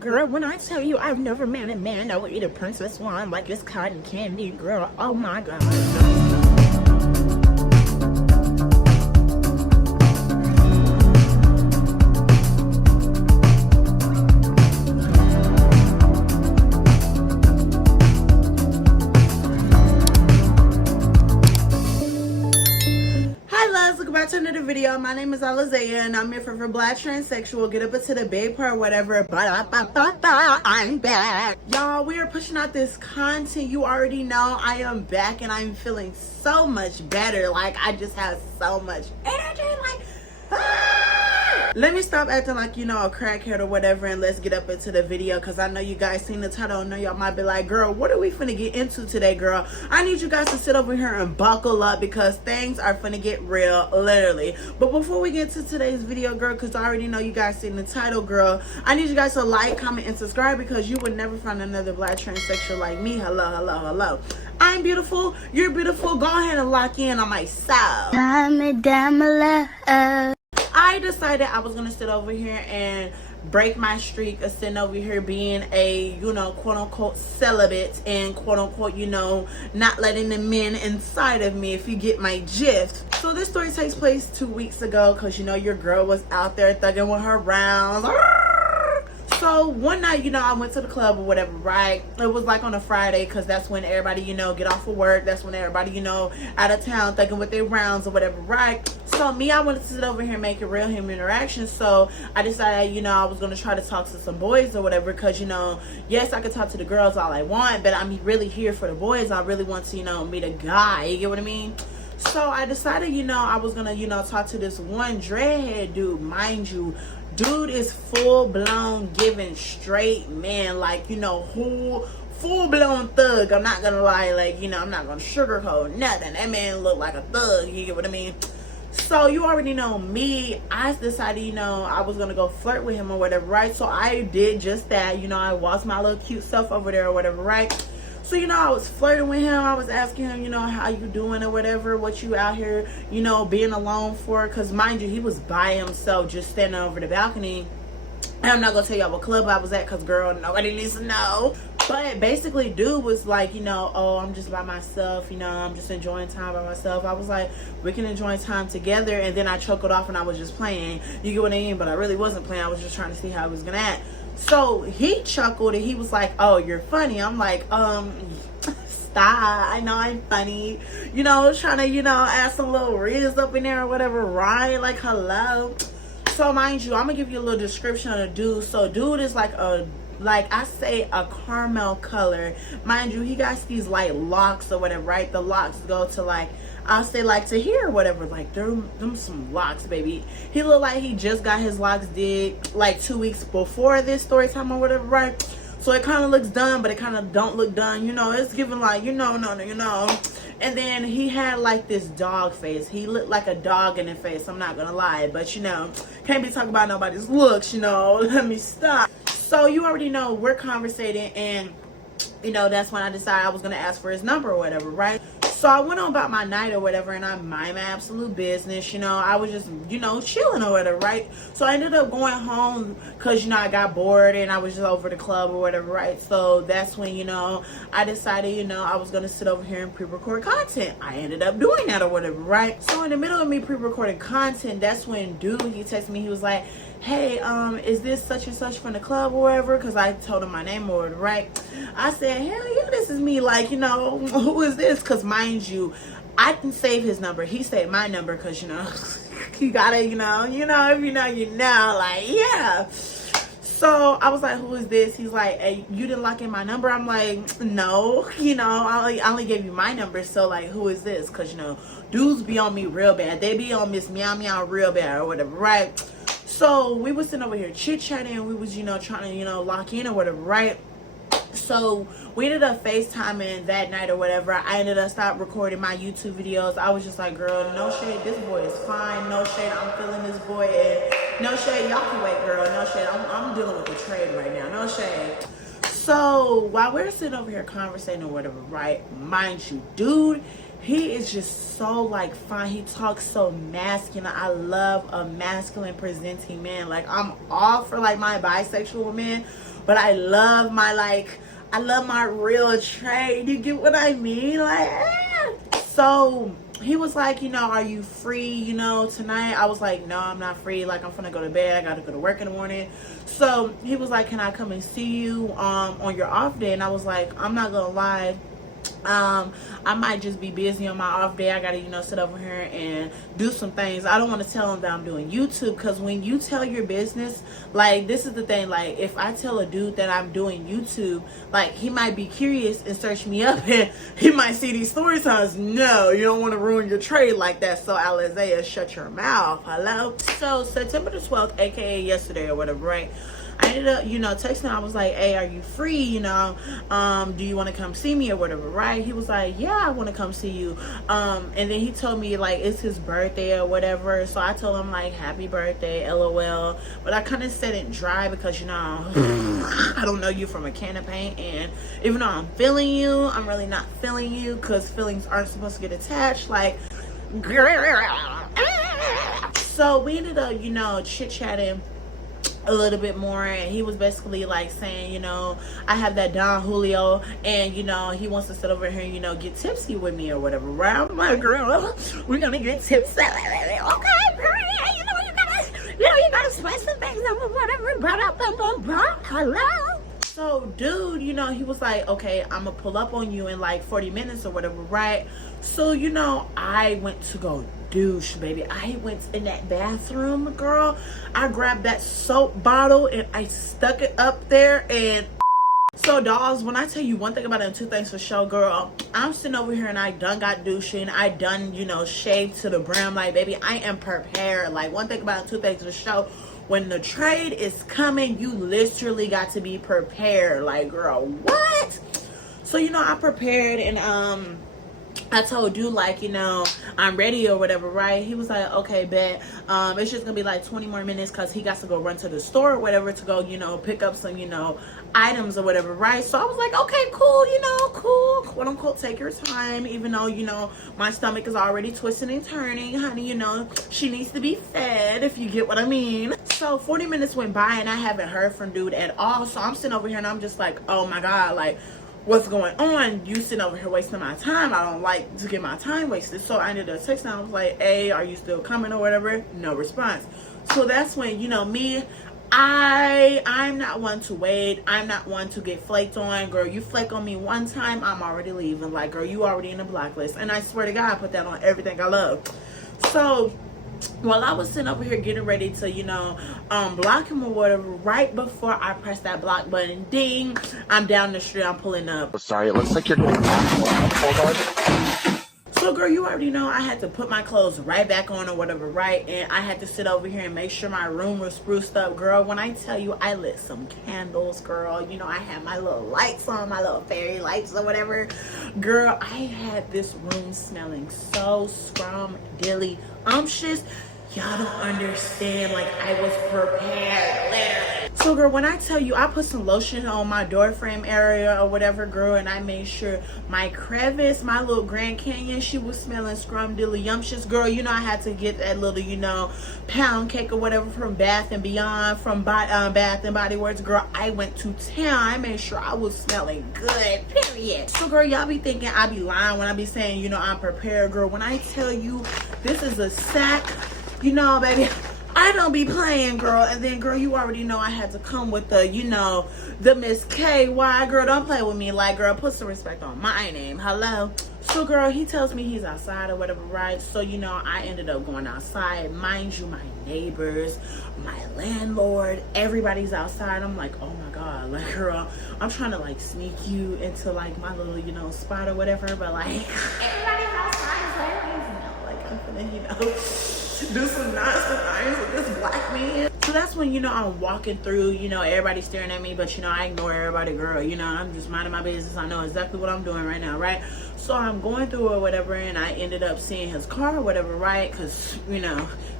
Girl, when I tell you I've never met a man that would eat a princess wine like it's cotton candy, girl, oh my god. Welcome back to another video. My name is Alizaya and I'm here for Black Transsexual. Get up into the big part, whatever. I'm back. Y'all, we are pushing out this content. You already know I am back and I'm feeling so much better. Like, I just have so much energy. Like, let me stop acting like, you know, a crackhead or whatever, and let's get up into the video, because I know you guys seen the title. I know y'all might be like, girl, what are we finna get into today, girl? I need you guys to sit over here and buckle up, because things are finna get real, literally. But before we get to today's video, girl, because I already know you guys seen the title, girl, I need you guys to like, comment, and subscribe, because you would never find another Black transsexual like me. Hello, hello, hello. I'm beautiful, you're beautiful. Go ahead and lock in on myself. I decided I was gonna sit over here and break my streak of sitting over here being a, you know, quote unquote celibate and quote unquote, you know, not letting the men inside of me, if you get my gist. So this story takes place 2 weeks ago, because you know your girl was out there thugging with her rounds. So one night, you know, I went to the club or whatever, right? It was like on a Friday, because that's when everybody, you know, get off of work. That's when everybody, you know, out of town thinking with their rounds or whatever, right? So me, I wanted to sit over here and make a real human interaction. So I decided, you know, I was going to try to talk to some boys or whatever, because, you know, yes, I could talk to the girls all I want, but I'm really here for the boys. I really want to, you know, meet a guy. You get what I mean? So I decided, you know, I was going to, you know, talk to this one dreadhead dude. Mind you, dude is full-blown giving straight man, like, you know, full-blown thug. I'm not gonna lie, like, you know, I'm not gonna sugarcoat nothing. That man looked like a thug, you get what I mean? So you already know me. I decided, you know, I was gonna go flirt with him or whatever, right? So I did just that. You know, I walked my little cute self over there or whatever, right? So, you know, I was flirting with him. I was asking him, you know, how you doing or whatever, what you out here, you know, being alone for. Because, mind you, he was by himself, just standing over the balcony. And I'm not going to tell y'all what club I was at, because, girl, nobody needs to know. But basically, dude was like, you know, oh, I'm just by myself, you know, I'm just enjoying time by myself. I was like, we can enjoy time together. And then I chuckled off and I was just playing. You get what I mean? But I really wasn't playing. I was just trying to see how he was going to act. So he chuckled and he was like, oh, you're funny. I'm like, stop. I know I'm funny. You know, trying to, you know, add some little riz up in there or whatever, right? Like, hello. So mind you, I'm gonna give you a little description of the dude. So dude is like I say, a caramel color. Mind you, he got these like locks or whatever, right? The locks go to like, I'll say like to here or whatever. Like them some locks, baby. He looked like he just got his locks did like 2 weeks before this story time or whatever, right? So it kind of looks done, but it kind of don't look done. You know, it's giving like, you know. And then he had like this dog face. He looked like a dog in the face. I'm not gonna lie, but you know, can't be talking about nobody's looks, you know. Let me stop. So you already know we're conversating, and you know, that's when I decided I was gonna ask for his number or whatever, right? So I went on about my night or whatever, and I mind my absolute business. You know, I was just, you know, chilling or whatever, right? So I ended up going home because, you know, I got bored and I was just over the club or whatever, right? So that's when, you know, I decided, you know, I was going to sit over here and pre-record content. I ended up doing that or whatever, right? So in the middle of me pre-recording content, that's when dude, he texted me, he was like, hey, is this such and such from the club or whatever? Because I told him my name or whatever, right? I said, hell yeah, this is me. Like, you know, who is this? Because mind you, I can save his number. He saved my number because, you know, you gotta, you know, if you know, you know, like, yeah. So I was like, who is this? He's like, hey, you didn't lock in my number? I'm like, no, you know, I only gave you my number. So like, who is this? Because, you know, dudes be on me real bad. They be on Miss Meow Meow real bad or whatever, right? So we was sitting over here chit-chatting, and we was, you know, trying to, you know, lock in or whatever, right? So we ended up FaceTiming that night or whatever. I ended up stopped recording my YouTube videos. I was just like, girl, no shade, this boy is fine. No shade, I'm feeling this boy. And no shade, y'all can wait, girl. No shade, I'm dealing with the trade right now. No shade. So while we're sitting over here conversating or whatever, right? Mind you, dude, he is just so like fine. He talks so masculine. I love a masculine presenting man. Like, I'm all for like my bisexual men, but I love my real trade. You get what I mean? So he was like, are you free, tonight? I was like, no, I'm not free. Like, I'm finna go to bed. I gotta go to work in the morning. So he was like, can I come and see you on your off day? And I was like, I'm not gonna lie. I might just be busy on my off day. I gotta, sit over here and do some things. I don't want to tell him that I'm doing YouTube, because when you tell your business, like, this is the thing, like, if I tell a dude that I'm doing YouTube, like, he might be curious and search me up, and he might see these story times. No, you don't want to ruin your trade like that. So Alizea, shut your mouth. Hello. So September the 12th, aka yesterday or whatever, right? I ended up, texting. I was like, hey, are you free? Do you want to come see me or whatever, right? He was like, yeah, I want to come see you. And then he told me, like, it's his birthday or whatever. So I told him, like, happy birthday, LOL. But I kind of said it dry because, I don't know you from a can of paint. And even though I'm feeling you, I'm really not feeling you, because feelings aren't supposed to get attached. Like, so we ended up, chit-chatting a little bit more, and he was basically like saying, I have that Don Julio, and he wants to sit over here and get tipsy with me or whatever, right? I'm like, girl, we're gonna get tipsy. Okay, girl, you gotta spice the things up or whatever, hello. So dude, he was like, okay, I'm gonna pull up on you in like 40 minutes or whatever, right? So I went to go douche, baby. I went in that bathroom, girl. I grabbed that soap bottle and I stuck it up there. And so, dolls, when I tell you one thing about it and two things for sure, girl, I'm sitting over here and I done got douching. I done, shaved to the brim. Like, baby, I am prepared. Like, one thing about it, two things for sure. When the trade is coming, you literally got to be prepared. Like, girl, what? So, I prepared, and I told you, like, I'm ready or whatever, right? He was like, okay, bet. It's just gonna be like 20 more minutes because he got to go run to the store or whatever to go, pick up some, items or whatever, right? So I was like, okay, cool, cool, quote unquote, take your time, even though, my stomach is already twisting and turning, honey, she needs to be fed, if you get what I mean. So 40 minutes went by and I haven't heard from dude at all. So I'm sitting over here and I'm just like, oh my God, like, what's going on? You sitting over here wasting my time. I don't like to get my time wasted. So I ended up texting. I was like, hey, are you still coming or whatever? No response. So that's when, me, I'm not one to wait. I'm not one to get flaked on. Girl, you flake on me one time, I'm already leaving. Like, girl, you already in the blacklist. And I swear to God, I put that on everything I love. So while I was sitting over here getting ready to, block him or whatever, right before I press that block button, ding, I'm down the street, I'm pulling up. Sorry, it looks like you're getting hold on. So, girl, you already know I had to put my clothes right back on or whatever, right? And I had to sit over here and make sure my room was spruced up. Girl, when I tell you I lit some candles, girl, I had my little lights on, my little fairy lights or whatever. Girl, I had this room smelling so scrum-dilly-umptious. Y'all don't understand. Like, I was prepared, literally. So, girl, when I tell you I put some lotion on my door frame area or whatever, girl, and I made sure my crevice, my little Grand Canyon, she was smelling scrum-dilly-umptious. Girl, I had to get that little, pound cake or whatever from Bath and Beyond, from Bath and Body Works. Girl, I went to town. I made sure I was smelling good, period. So, girl, y'all be thinking I be lying when I be saying, I'm prepared, girl. When I tell you this is a sack, baby, I don't be playing, girl. And then, girl, you already know I had to come with the, the Miss KY. Girl, don't play with me. Like, girl, put some respect on my name. Hello. So, girl, he tells me he's outside or whatever, right? So, I ended up going outside. Mind you, my neighbors, my landlord, everybody's outside. I'm like, oh my God, like, girl, I'm trying to, like, sneak you into, like, my little, spot or whatever. But, like, everybody's outside. So everybody's, like, I'm gonna, do some nonsense with this black man. So that's when, I'm walking through, everybody's staring at me, but, I ignore everybody, girl. I'm just minding my business. I know exactly what I'm doing right now, right? So I'm going through or whatever, and I ended up seeing his car or whatever, right? Because,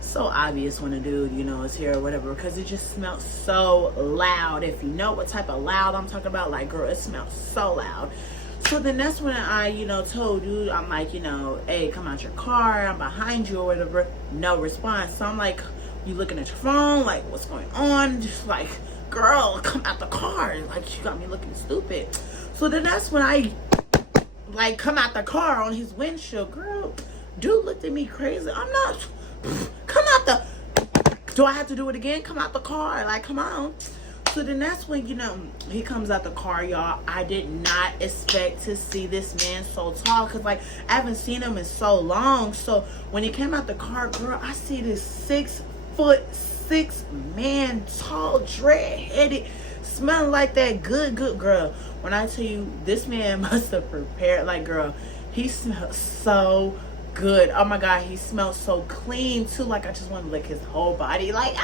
so obvious when a dude, is here or whatever, because it just smelled so loud. If you know what type of loud I'm talking about, like, girl, it smells so loud. So then that's when I, told dude, I'm like, hey, come out your car, I'm behind you or whatever. No response. So I'm like, you looking at your phone, like, what's going on? Just like, girl, come out the car. Like, you got me looking stupid. So then that's when I, like, come out the car on his windshield. Girl, dude looked at me crazy. I'm not, come out the, do I have to do it again? Come out the car. Like, come on. So then that's when, you know, he comes out the car, y'all. I did not expect to see this man so tall, because, like, I haven't seen him in so long. So when he came out the car, girl, I see this 6'6" man, tall, dread-headed, smelling like that good girl. When I tell you, this man must have prepared. Like, girl, he smelled so good. Oh my God, he smelled so clean too. Like, I just want to lick his whole body. Like,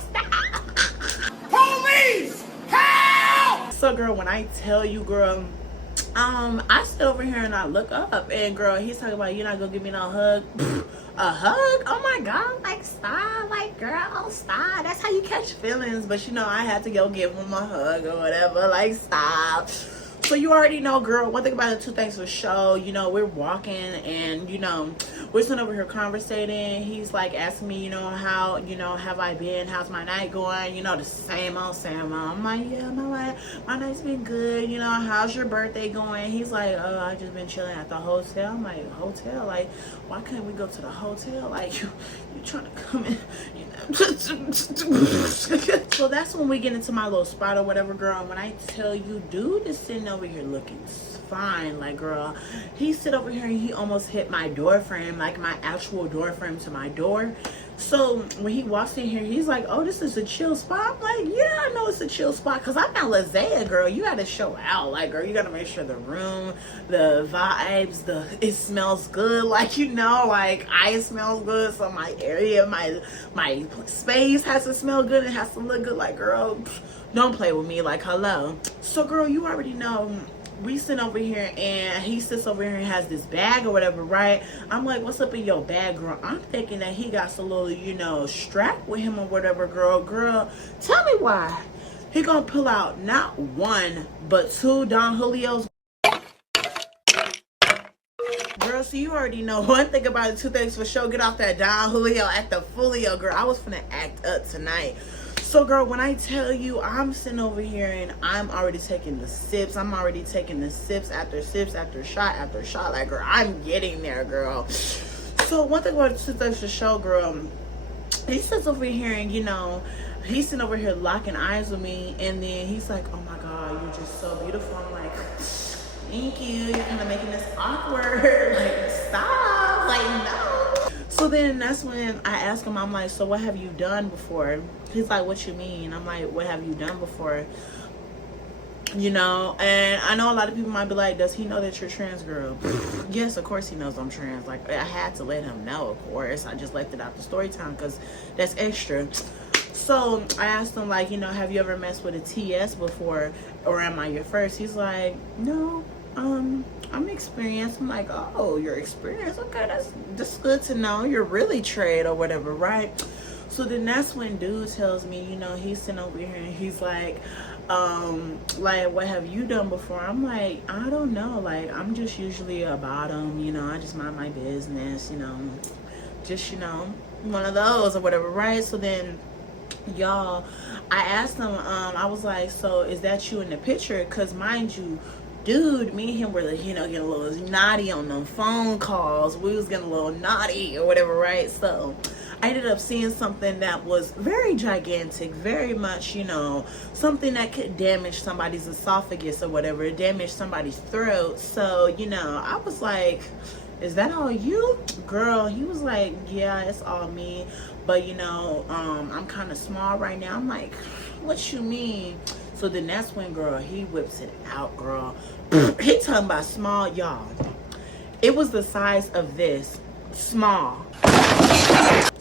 stop. Police! Help! So, girl, when I tell you, girl, I sit over here and I look up, and girl, he's talking about, you're not gonna give me no hug. A hug? Oh my God, like, stop. Like, girl, stop. That's how you catch feelings. But you know, I had to go give him a hug or whatever. Like, stop. So you already know, girl, one thing about it, two things for sure. You know, we're walking, and you know, we're sitting over here conversating. He's like asking me, you know, how, you know, have I been? How's my night going? You know, the same old. I'm like, yeah, my night's been good. You know, how's your birthday going? He's like, oh, I just been chilling at the hotel. I'm like, hotel? Like, why couldn't we go to the hotel? Like, you trying to come in, you know. So that's when we get into my little spot or whatever, girl. And when I tell you, dude is sitting over here looking fine. Like, girl, he sit over here and he almost hit my door frame, like my actual door frame to my door. So when he walks in here, he's like, oh, this is a chill spot. I'm like, yeah, I know it's a chill spot, because I'm not Lizea, girl. You gotta show out. Like, girl, you gotta make sure the room, the vibes, it smells good. Like, you know, like, I smells good, so my area, my space has to smell good. It has to look good. Like, girl, don't play with me. Like, hello. So, girl, you already know, we sit over here and he sits over here and has this bag or whatever, right? I'm like, what's up in your bag, girl? I'm thinking that he got some little, you know, strap with him or whatever, girl. Girl, tell me why he gonna pull out not one but two Don Julios. Girl, so you already know one thing about it, two things for sure. Get off that Don Julio at the Fulio, girl. I was finna act up tonight. So, girl, when I tell you, I'm sitting over here and I'm already taking the sips. I'm already taking the sips after shot after shot. Like, girl, I'm getting there, girl. So, one thing about the show, girl, he sits over here and, you know, he's sitting over here locking eyes with me. And then he's like, oh, my God, you're just so beautiful. I'm like, thank you. You're kind of making this awkward. Like, stop. Like, no. So then that's when I ask him, I'm like, so what have you done before? He's like, what you mean? I'm like, what have you done before? You know, and I know a lot of people might be like, does he know that you're trans, girl? Yes, of course he knows I'm trans. Like, I had to let him know, of course. I just left it out the story time because that's extra. So I asked him, like, you know, have you ever messed with a TS before, or am I your first? He's like, no, I'm experienced. I'm like, oh, you're experienced? Okay, that's good to know. You're really trade or whatever, right? So then that's when dude tells me, you know, he's sitting over here and he's like, what have you done before? I'm like, I don't know. Like, I'm just usually a bottom, you know, I just mind my business, you know, just, you know, one of those or whatever, right? So then, y'all, I asked him, I was like, so is that you in the picture? Because mind you, dude, me and him were, you know, getting a little naughty on them phone calls. We was getting a little naughty or whatever, right? So I ended up seeing something that was very gigantic, very much, you know, something that could damage somebody's esophagus or whatever, damage somebody's throat. So, you know, I was like, is that all you? Girl, he was like, yeah, it's all me. But, you know, I'm kind of small right now. I'm like, what you mean? So then that's when, girl, he whips it out, girl. He talking about small, y'all. It was the size of this. Small.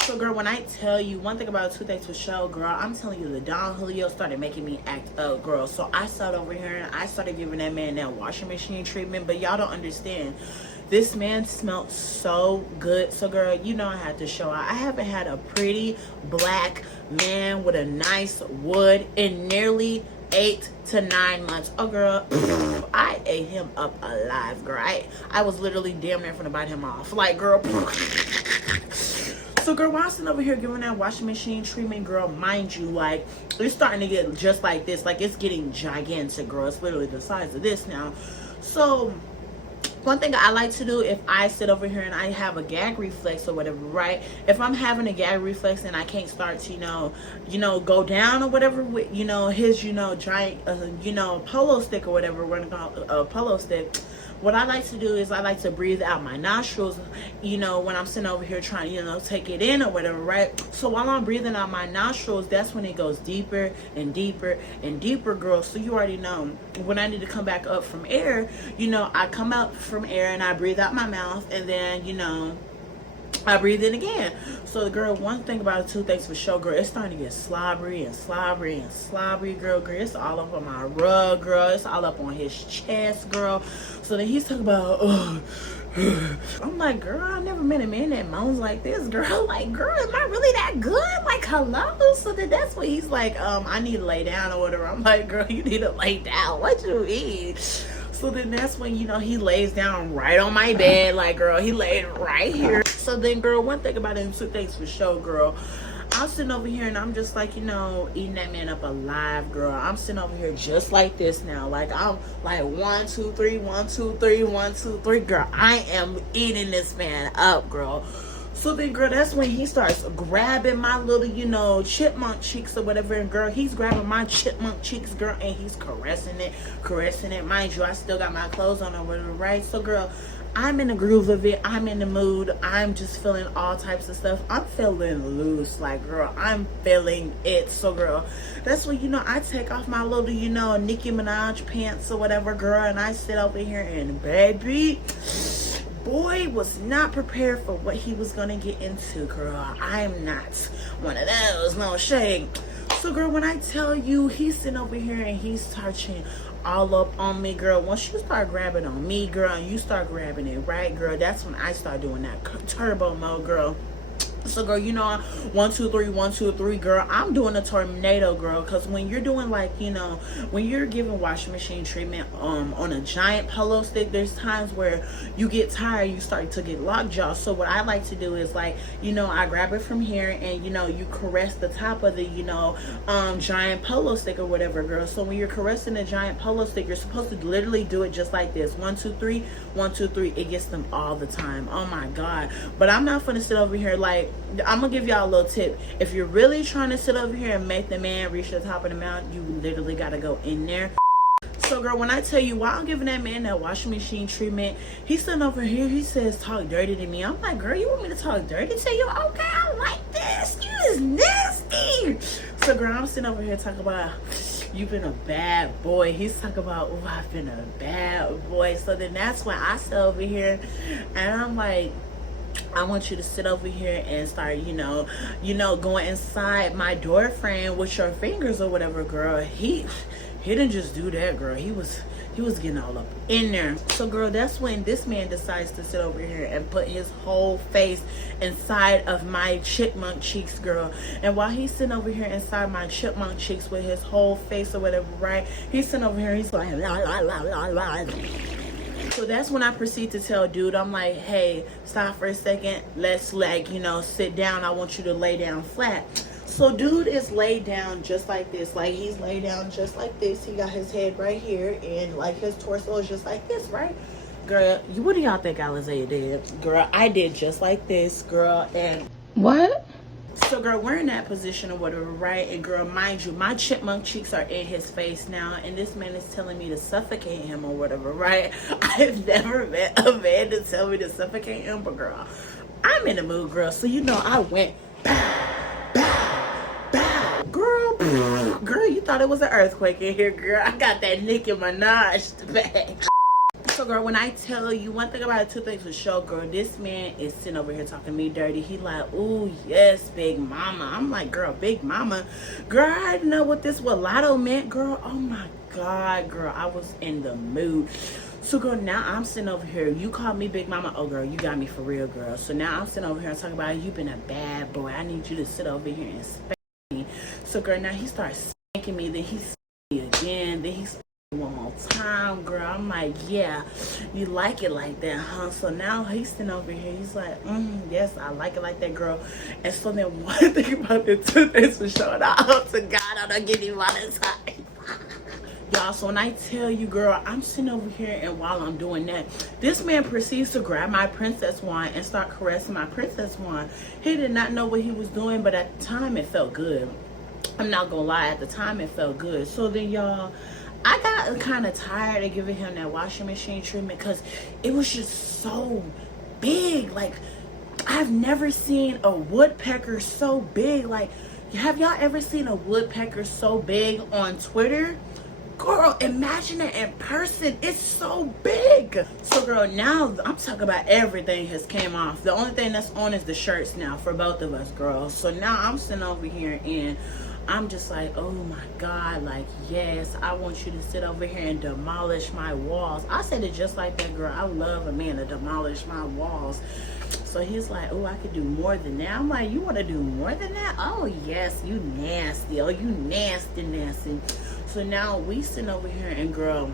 So, girl, when I tell you one thing about two things for sure, girl, I'm telling you, the Don Julio started making me act up, girl. So I sat over here and I started giving that man that washing machine treatment. But y'all don't understand. This man smelled so good. So, girl, you know I had to show out. I haven't had a pretty black man with a nice wood in nearly 8 to 9 months. Oh, girl, I ate him up alive, girl. I was literally damn near finna bite him off. Like, girl. So girl, while I'm sitting over here giving that washing machine treatment, girl, mind you, like it's starting to get just like this. Like it's getting gigantic, girl. It's literally the size of this now. So one thing I like to do, if I sit over here and I have a gag reflex or whatever, right? If I'm having a gag reflex and I can't start to, go down or whatever with, his, giant, polo stick or whatever we're gonna call a polo stick. What I like to do is I like to breathe out my nostrils, when I'm sitting over here trying to, take it in or whatever, right? So while I'm breathing out my nostrils, that's when it goes deeper and deeper and deeper, girl. So you already know when I need to come back up from air, I come up from air and I breathe out my mouth, and then, I breathe in again. So girl, one thing about it, two things for sure, girl, it's starting to get slobbery and slobbery and slobbery, girl. It's all up on my rug, girl. It's all up on his chest, girl. So then he's talking about, I'm like, girl, I never met a man that moans like this, girl. Like, girl, am I really that good? Like, hello? So then that's when he's like, I need to lay down or whatever. I'm like, girl, you need to lay down. What you mean? So then that's when, he lays down right on my bed. Like, girl, he laid right here. So then, girl, one thing about him, two things for sure, girl. I'm sitting over here and I'm just like, eating that man up alive, girl. I'm sitting over here just like this now. Like, I'm like 1, 2, 3, 1, 2, 3, 1, 2, 3. Girl, I am eating this man up, girl. So then, girl, that's when he starts grabbing my little, chipmunk cheeks or whatever. And, girl, he's grabbing my chipmunk cheeks, girl, and he's caressing it. Mind you, I still got my clothes on or whatever, right? So, girl, I'm in the groove of it. I'm in the mood. I'm just feeling all types of stuff. I'm feeling loose. Like, girl, I'm feeling it. So, girl, that's when, I take off my little, Nicki Minaj pants or whatever, girl, and I sit over here and, baby, boy was not prepared for what he was gonna get into, girl. I'm not one of those, no shade. So, girl, when I tell you, he's sitting over here and he's touching all up on me, girl. Once you start grabbing on me, girl, and you start grabbing it, right, girl, that's when I start doing that turbo mode, girl. So, girl, 1, 2, 3, 1, 2, 3, girl. I'm doing a tornado, girl, because when you're doing when you're giving washing machine treatment on a giant polo stick, there's times where you get tired, you start to get lockjaw. So what I like to do is I grab it from here and you caress the top of the giant polo stick or whatever, girl. So when you're caressing the giant polo stick, you're supposed to literally do it just like this: 1, 2, 3, 1, 2, 3. It gets them all the time. Oh my god. But I'm not gonna sit over here like, I'm gonna give y'all a little tip. If you're really trying to sit over here and make the man reach the top of the mountain, you literally gotta go in there. So, girl, when I tell you, while I'm giving that man that washing machine treatment, he's sitting over here, he says, talk dirty to me. I'm like, girl, you want me to talk dirty to you? Okay, I like this. You is nasty. So, girl, I'm sitting over here talking about, you've been a bad boy. He's talking about, oh, I've been a bad boy. So then that's when I sit over here and I'm like, I want you to sit over here and start, going inside my door frame with your fingers or whatever, girl. He didn't just do that, girl. He was getting all up in there. So, girl, that's when this man decides to sit over here and put his whole face inside of my chipmunk cheeks, girl. And while he's sitting over here inside my chipmunk cheeks with his whole face or whatever, right? He's sitting over here, he's like, la, la, la, la, la. So that's when I proceed to tell dude, I'm like, hey, stop for a second. Let's sit down. I want you to lay down flat. So dude is laid down just like this. Like, he's laid down just like this. He got his head right here and his torso is just like this, right? Girl, what do y'all think Alizé did? Girl, I did just like this, girl. And what? So, girl, we're in that position or whatever, right? And, girl, mind you, my chipmunk cheeks are in his face now, and this man is telling me to suffocate him or whatever, right? I've never met a man to tell me to suffocate him, but, girl, I'm in the mood, girl. So, I went, bow, bow, bow. Girl, you thought it was an earthquake in here, girl. I got that Nicki Minaj back. So, girl, when I tell you one thing about it, two things for sure, girl, this man is sitting over here talking me dirty. He like, ooh, yes, big mama. I'm like, girl, big mama. Girl, I didn't know what this Lotto meant, girl. Oh, my God, girl, I was in the mood. So, girl, now I'm sitting over here. You call me big mama. Oh, girl, you got me for real, girl. So now I'm sitting over here and talking about you been a bad boy. I need you to sit over here and spank me. So, girl, now he starts spanking me. Then he spanks me again. Then he one more time, girl. I'm like, yeah, you like it like that, huh? So now he's sitting over here. He's like, yes, I like it like that, girl. And so then one thing about the toothpaste for showing out to God, I don't give you my time. Y'all, so when I tell you, girl, I'm sitting over here, and while I'm doing that, this man proceeds to grab my princess wand and start caressing my princess wand. He did not know what he was doing, but at the time it felt good. I'm not gonna lie, at the time it felt good. So then, y'all, I got kind of tired of giving him that washing machine treatment because it was just so big. Like, I've never seen a woodpecker so big. Like, have y'all ever seen a woodpecker so big on Twitter? Girl, imagine it in person. It's so big. So, girl, now I'm talking about everything has came off. The only thing that's on is the shirts now for both of us, girl. So now I'm sitting over here and I'm just like, oh my God, like, yes, I want you to sit over here and demolish my walls. I said it just like that, girl. I love a man to demolish my walls. So he's like, oh, I could do more than that. I'm like, you want to do more than that? Oh, yes, you nasty. Oh, you nasty, nasty. So now we sitting over here and, girl,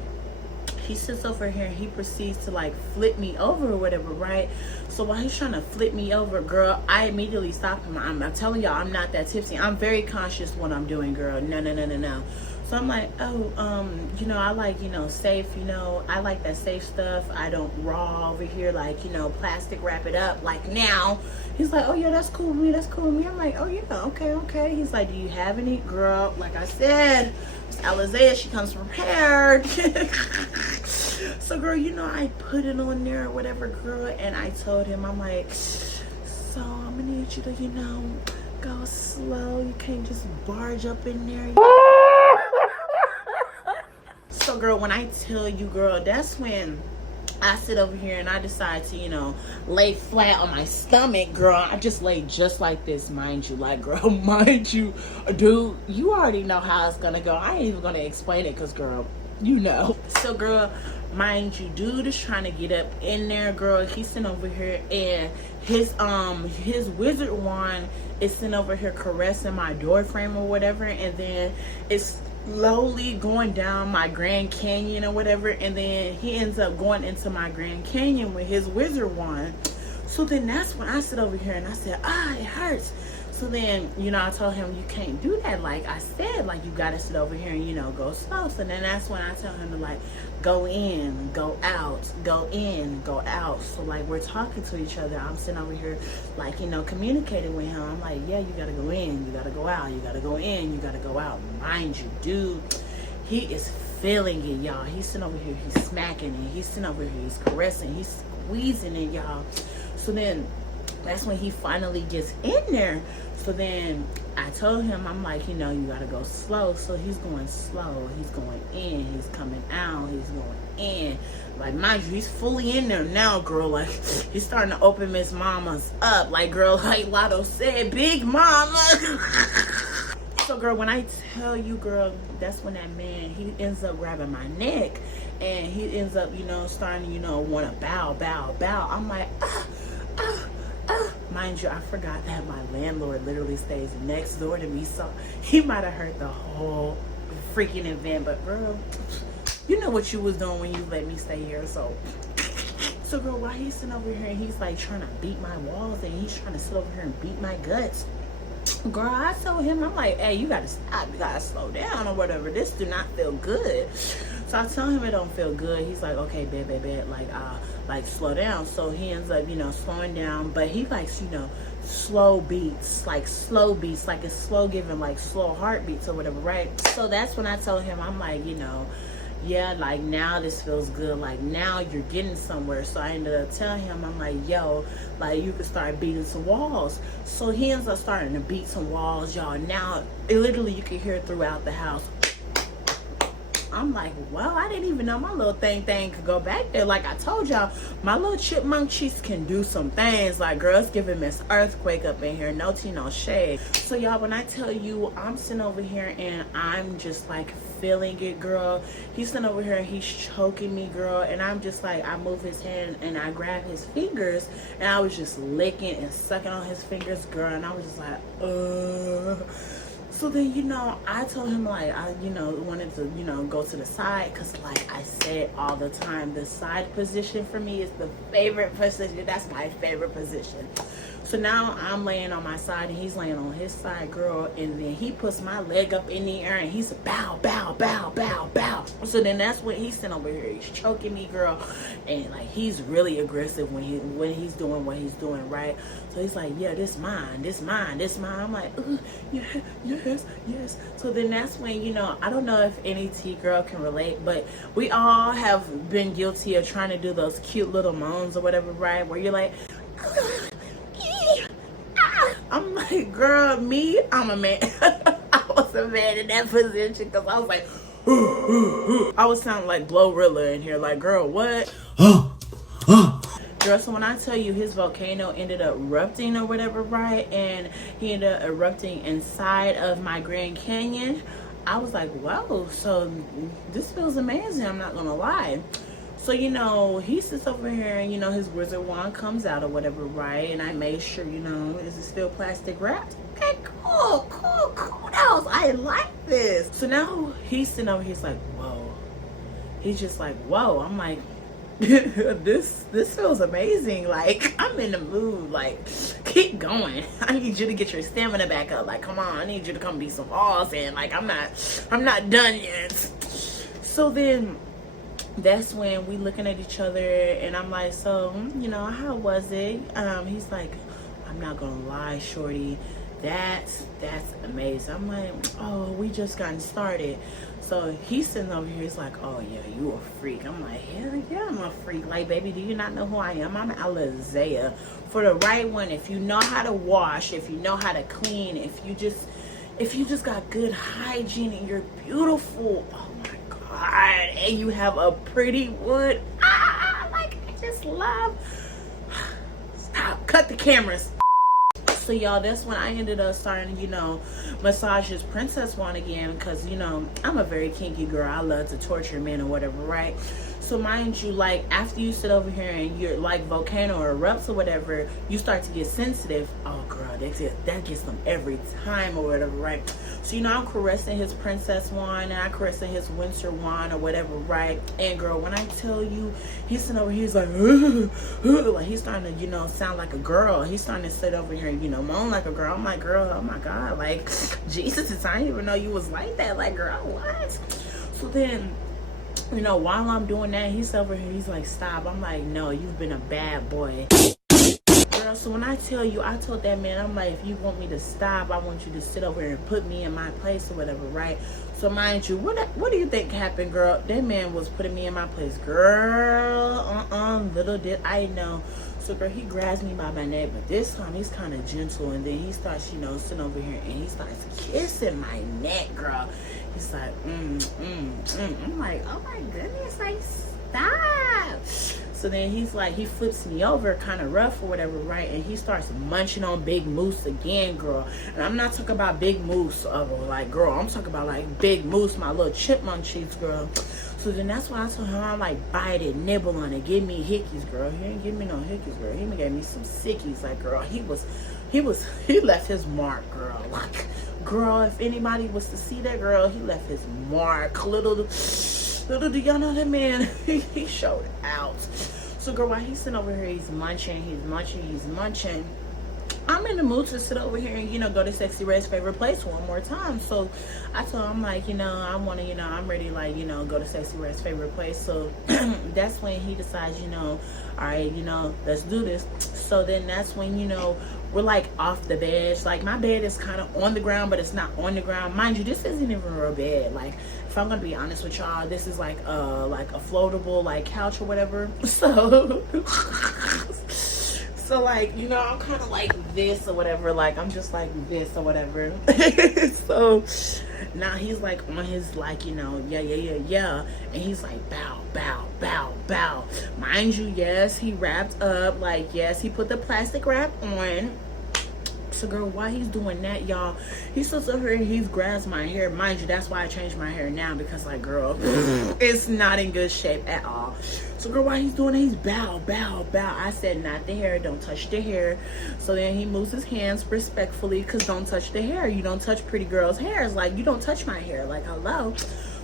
he sits over here and he proceeds to like flip me over or whatever, right? So while he's trying to flip me over, girl, I immediately stop him. I'm telling y'all, I'm not that tipsy. I'm very conscious what I'm doing, girl. No. So I'm like, oh, you know, I like, you know, safe, you know, I like that safe stuff. I don't raw over here, like, you know, plastic wrap it up like now. He's like, oh yeah, that's cool with me, that's cool with me. I'm like, oh yeah, okay. He's like, do you have any? Girl, like I said, Alizea, she comes prepared. So, girl, you know, I put it on there or whatever, girl, and I told him, I'm like, so I'm gonna need you to, you know, go slow. You can't just barge up in there. So, girl, when I tell you, girl, that's when I sit over here and I decide to, you know, lay flat on my stomach, girl. I just lay just like this, mind you. Like, girl, mind you, dude, you already know how it's gonna go. I ain't even gonna explain it because, girl, you know. So, girl, mind you, dude is trying to get up in there, girl. He's sitting over here and his wizard wand is sitting over here caressing my door frame or whatever, and then it's slowly going down my Grand Canyon or whatever, and then he ends up going into my Grand Canyon with his wizard wand. So then that's when I sit over here and I said, it hurts. So then, you know, I told him, you can't do that. Like I said, like, you gotta sit over here and, you know, go slow. So then that's when I tell him to, like, go in, go out, go in, go out. So, like, we're talking to each other. I'm sitting over here, like, you know, communicating with him. I'm like, yeah, you gotta go in, you gotta go out, you gotta go in, you gotta go out. Mind you, dude, he is feeling it, y'all. He's sitting over here, he's smacking it. He's sitting over here, he's caressing, he's squeezing it, y'all. So then that's when he finally gets in there. So then I told him, I'm like, you know, you gotta go slow. So he's going slow, he's going in, he's coming out, he's going in. Like, mind you, he's fully in there now, girl. Like, he's starting to open Miss Mama's up. Like, girl, like Lotto said, Big Mama. So, girl, when I tell you, girl, that's when that man, he ends up grabbing my neck. And he ends up, you know, starting to, you know, want to bow. I'm like, Mind you, I forgot that my landlord literally stays next door to me, so he might have heard the whole freaking event. But, girl, you know what you was doing when you let me stay here. So, girl, while he's sitting over here and he's like trying to beat my walls and he's trying to sit over here and beat my guts, girl, I told him, I'm like, hey, you gotta stop, you gotta slow down or whatever. This do not feel good. So I tell him it don't feel good. He's like, okay, bad, like slow down. So he ends up, you know, slowing down, but he likes, you know, slow beats, like it's slow giving, like slow heartbeats or whatever, right? So that's when I told him, I'm like, you know, yeah, like now this feels good, like now you're getting somewhere. So I ended up telling him, I'm like, yo, like you could start beating some walls. So he ends up starting to beat some walls, y'all. Now literally you can hear it throughout the house. I'm like, well, I didn't even know my little thing could go back there. Like I told y'all, my little chipmunk cheeks can do some things. Like, girl, it's giving Miss Earthquake up in here. No tea, no shade. So, y'all, when I tell you, I'm sitting over here and I'm just like feeling it, girl. He's sitting over here and he's choking me, girl. And I'm just like, I move his hand and I grab his fingers and I was just licking and sucking on his fingers, girl. And I was just like, So then, you know, I told him, like, I, you know, wanted to, you know, go to the side. Because, like I said all the time, the side position for me is the favorite position. That's my favorite position. So now I'm laying on my side and he's laying on his side, girl. And then he puts my leg up in the air and he's bow, bow, bow, bow, bow. So then that's when he's sitting over here. He's choking me, girl. And, like, he's really aggressive when he's doing what he's doing, right? So he's like, yeah, this mine, this mine, this mine. I'm like, yeah, yes, yes. So then that's when, you know, I don't know if any T girl can relate, but we all have been guilty of trying to do those cute little moans or whatever, right? Where you're like, I'm like, girl, I'm a man. I was a man in that position because I was like, I was sounding like Glorilla in here, like, girl, what? Girl, so when I tell you his volcano ended up erupting or whatever, right? And he ended up erupting inside of my Grand Canyon, I was like, whoa, so this feels amazing, I'm not gonna lie. So, you know, he sits over here and, you know, his wizard wand comes out or whatever, right? And I made sure, you know, is it still plastic wrapped? Okay, cool. Kudos. I like this. So now he's sitting over here, he's like, whoa. He's just like, whoa. I'm like, this feels amazing. Like, I'm in the mood. Like, keep going. I need you to get your stamina back up. Like, come on, I need you to come beat some balls. And, like, I'm not done yet. So then that's when we looking at each other and I'm like, so, you know, how was it? He's like, I'm not gonna lie, shorty, that's amazing. I'm like, oh, we just gotten started. So he's sitting over here, he's like, oh yeah, you a freak. I'm like, hell yeah, I'm a freak. Like, baby, do you not know who I am? I'm Alizea. For the right one, if you know how to wash, if you know how to clean, if you just got good hygiene and you're beautiful, oh my God, and you have a pretty wood, like, I just love. Stop, cut the cameras. So y'all, that's when I ended up starting to, you know, massage his princess wand again, because, you know, I'm a very kinky girl. I love to torture men or whatever, right? So mind you, like, after you sit over here and you're like volcano or erupts or whatever, you start to get sensitive. Oh girl, that gets them every time or whatever, right? So, you know, I'm caressing his princess wand and I'm caressing his winter wand or whatever, right? And girl, when I tell you, he's sitting over here, he's like, like, he's starting to, you know, sound like a girl. He's starting to sit over here and, you know, moan like a girl. I'm like, girl, oh my God, like, Jesus, I didn't even know you was like that. Like, girl, what? So then, you know, while I'm doing that, he's over here, he's like, stop. I'm like, no, you've been a bad boy. Girl, so when I tell you, I told that man, I'm like, if you want me to stop, I want you to sit over here and put me in my place or whatever, right? So mind you, what do you think happened, girl? That man was putting me in my place. Girl, little did I know. So girl, he grabs me by my neck, but this time he's kind of gentle, and then he starts, you know, sitting over here and he starts kissing my neck, girl. He's like, I'm like, oh my goodness, like, stop. So then he's like, he flips me over kind of rough or whatever, right? And he starts munching on Big Moose again, girl. And I'm not talking about Big Moose, like, girl, I'm talking about like Big Moose, my little chipmunk cheeks, girl. So then that's why I told him, I'm like, bite it, nibble on it, give me hickeys, girl. He ain't give me no hickeys, girl. He gave me some sickies, like, girl. He left his mark, girl. Like, girl, if anybody was to see that, girl, he left his mark. Little do y'all know that man, he showed out. So girl, while he's sitting over here, he's munching. I'm in the mood to sit over here and, you know, go to Sexy Red's favorite place one more time. So I told him, like, you know, I want to, you know, I'm ready, like, you know, go to Sexy Red's favorite place. So that's when he decides, you know, all right, you know, let's do this. So then that's when, you know, we're like off the bed. Like, my bed is kind of on the ground, but it's not on the ground. Mind you, this isn't even a real bed. Like, if I'm gonna be honest with y'all, this is like a floatable, like, couch or whatever. So like, you know, I'm kind of like this or whatever. Like, I'm just like this or whatever. So now he's like on his, like, you know, yeah. And he's like, bow. Mind you, yes, he wrapped up. Like, yes, he put the plastic wrap on. So girl, while he's doing that, y'all, he sits over here and he grabs my hair. Mind you, that's why I changed my hair now, because like, girl, it's not in good shape at all. So girl, while he's doing it, he's bow. I said, not the hair, don't touch the hair. So then he moves his hands respectfully, because don't touch the hair. You don't touch pretty girls' hair. It's like, you don't touch my hair. Like, hello.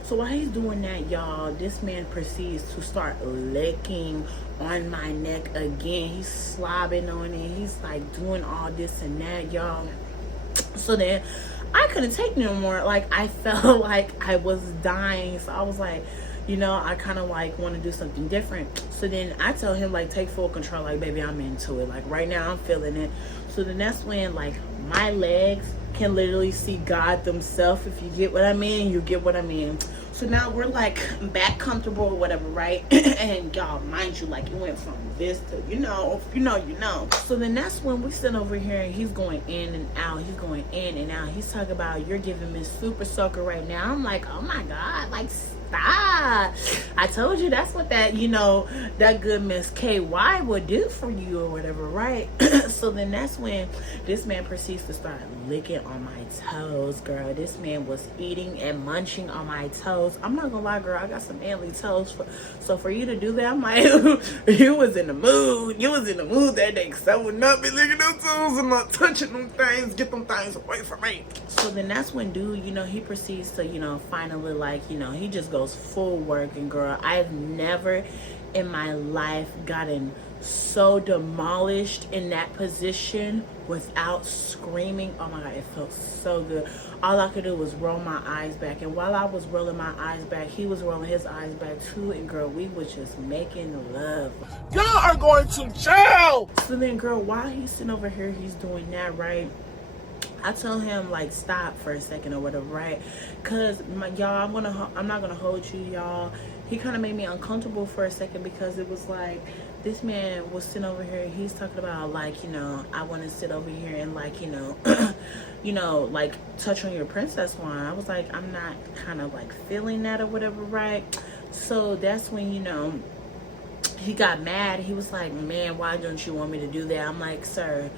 So while he's doing that, y'all, this man proceeds to start licking on my neck again. He's slobbing on it. He's like doing all this and that, y'all. So then I couldn't take no more. Like, I felt like I was dying. So I was like, you know, I kind of like want to do something different. So then I tell him, like, take full control. Like, baby, I'm into it. Like, right now I'm feeling it. So then that's when, like, my legs can literally see God themselves. If you get what I mean, you get what I mean. So now we're like back comfortable or whatever, right? And y'all, mind you, like, it went from this to, you know. So then that's when we sit over here and he's going in and out. He's going in and out. He's talking about, you're giving me super soaker right now. I'm like, oh my God, like, stop. I told you that's what that, you know, that good Miss KY would do for you or whatever, right? So then that's when this man proceeds to start licking on my toes, girl. This man was eating and munching on my toes. I'm not gonna lie, girl, I got some manly toes. So for you to do that, I'm like, you was in the mood. You was in the mood that day, because I would not be licking them toes and not touching them things. Get them things away from me. So then that's when dude, you know, he proceeds to, you know, finally, like, you know, he just goes full work. And girl, I've never in my life gotten so demolished in that position without screaming. Oh my God, it felt so good. All I could do was roll my eyes back, and while I was rolling my eyes back, he was rolling his eyes back too. And girl, we was just making love. Y'all are going to jail! So then girl, while he's sitting over here, he's doing that, right? I tell him, like, stop for a second or whatever, right? Because y'all, I'm not gonna hold you, y'all. He kind of made me uncomfortable for a second, because it was like, this man was sitting over here and he's talking about, like, you know, I want to sit over here and, like, you know, you know, like, touch on your princess wine. I was like, I'm not kind of like feeling that or whatever, right? So that's when, you know, he got mad. He was like, man, why don't you want me to do that? I'm like, sir,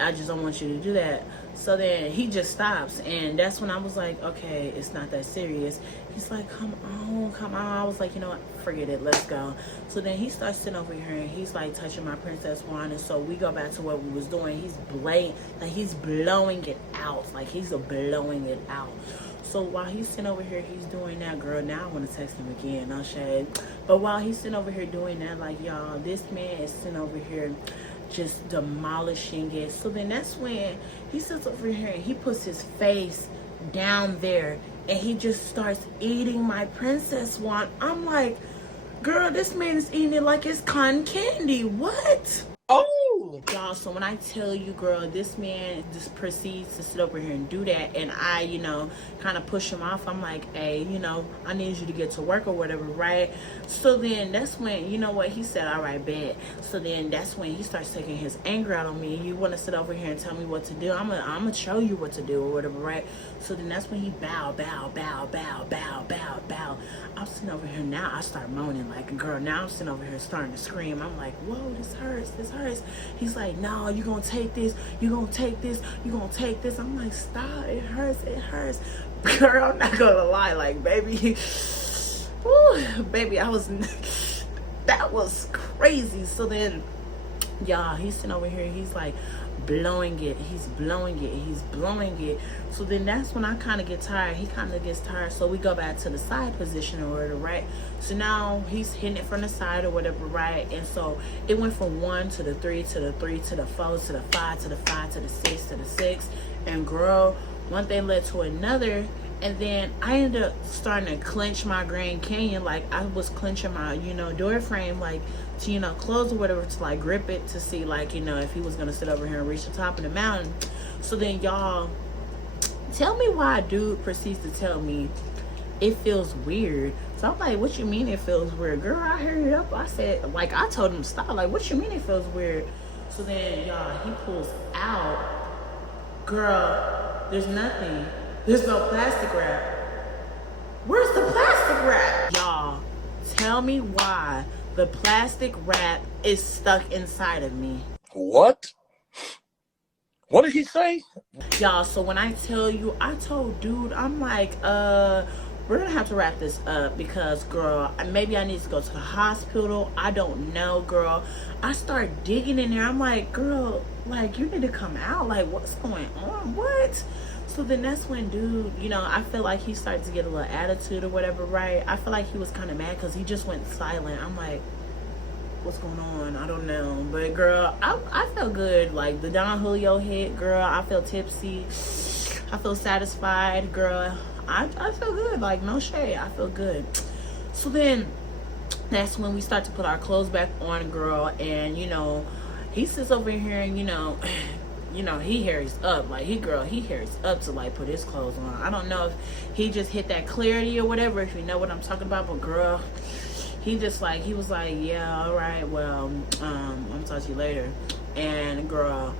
I just don't want you to do that. So then he just stops, and that's when I was like, okay, it's not that serious. He's like, come on. I was like, you know what, forget it, let's go. So then he starts sitting over here and he's like touching my princess wand. And so we go back to what we was doing. He's blowing it out. Like, he's blowing it out. So while he's sitting over here, he's doing that, girl. Now I want to text him again, no shade. But while he's sitting over here doing that, like, y'all, this man is sitting over here just demolishing it. So then that's when he sits over here and he puts his face down there and he just starts eating my princess wand. I'm like, girl, this man is eating it like it's cotton candy. What? Oh! Y'all, so when I tell you, girl, this man just proceeds to sit over here and do that, and I, you know, kind of push him off. I'm like, hey, you know, I need you to get to work or whatever, right? So then that's when, you know what, he said, all right, bet. So then that's when he starts taking his anger out on me. You want to sit over here and tell me what to do? I'm gonna show you what to do or whatever, right? So then that's when he bow. I'm sitting over here now. I start moaning like a girl. Now I'm sitting over here starting to scream. I'm like, whoa, this hurts. He's like, no, you're gonna take this. You're gonna take this. I'm like, stop. It hurts. Girl, I'm not gonna lie. Like, baby, whew, baby, that was crazy. So then, y'all, he's sitting over here. He's like, blowing it. So then that's when I kind of get tired. He kind of gets tired. So we go back to the side position or whatever, right? So now he's hitting it from the side or whatever, right? And so it went from 1 to the 3 to the 3 to the 4 to the 5 to the 5 to the 6 to the 6. And girl, one thing led to another. And then I ended up starting to clench my Grand Canyon. Like, I was clenching my, you know, door frame, like, to, you know, close or whatever, to like grip it to see, like, you know, if he was gonna sit over here and reach the top of the mountain. So then, y'all, tell me why a dude proceeds to tell me it feels weird. So I'm like, what you mean it feels weird? Girl, I hurried up. I said, like, I told him stop. Like, what you mean it feels weird? So then, y'all, he pulls out. Girl, there's nothing. There's no plastic wrap. Where's the plastic wrap? Y'all, tell me why the plastic wrap is stuck inside of me. What? What did he say? Y'all, so when I tell you, I told dude, I'm like, we're gonna have to wrap this up because, girl, maybe I need to go to the hospital. I don't know, girl. I start digging in there. I'm like, girl, like, you need to come out. Like, what's going on? What? So then that's when dude, you know, I feel like he started to get a little attitude or whatever, right? I feel like he was kind of mad because he just went silent. I'm like, what's going on? I don't know. But girl, I feel good. Like the Don Julio hit, girl. I feel tipsy. I feel satisfied, girl. I feel good. Like no shade. I feel good. So then that's when we start to put our clothes back on, girl. And you know, he sits over here and you know, he hurries up. Like he hurries up to like put his clothes on. I don't know if he just hit that clarity or whatever, if you know what I'm talking about, but girl, he was like, yeah, all right, well, I'm talking to you later. And girl,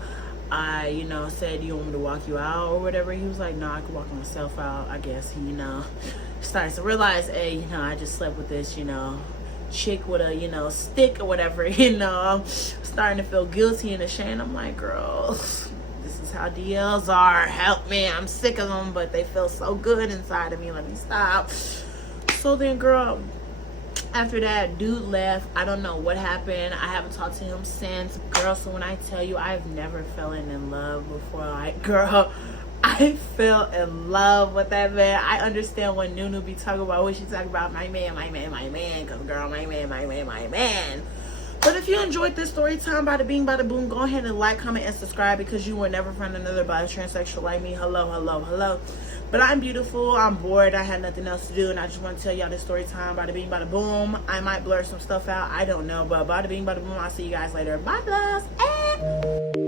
I, you know, said, you want me to walk you out or whatever? He was like, no, I could walk myself out. I guess he, you know, starts to realize, hey, you know, I just slept with this, you know, chick with a, you know, stick or whatever, you know. I'm starting to feel guilty and ashamed. I'm like, girl, this is how DLs are. Help me. I'm sick of them, but they feel so good inside of me. Let me stop. So then, girl, after that, dude left. I don't know what happened. I haven't talked to him since. Girl, so when I tell you I've never fallen in love before, like, girl, I fell in love with that man. I understand what Nunu be talking about when she talk about my man, because girl, my man. But if you enjoyed this story time, bada bing, bada boom, go ahead and like, comment, and subscribe because you will never find another bi transsexual like me. Hello. But I'm beautiful. I'm bored. I had nothing else to do, and I just want to tell y'all this story time. Bada bing, bada boom. I might blur some stuff out. I don't know, but bada bing, bada boom. I'll see you guys later. Bye, loves.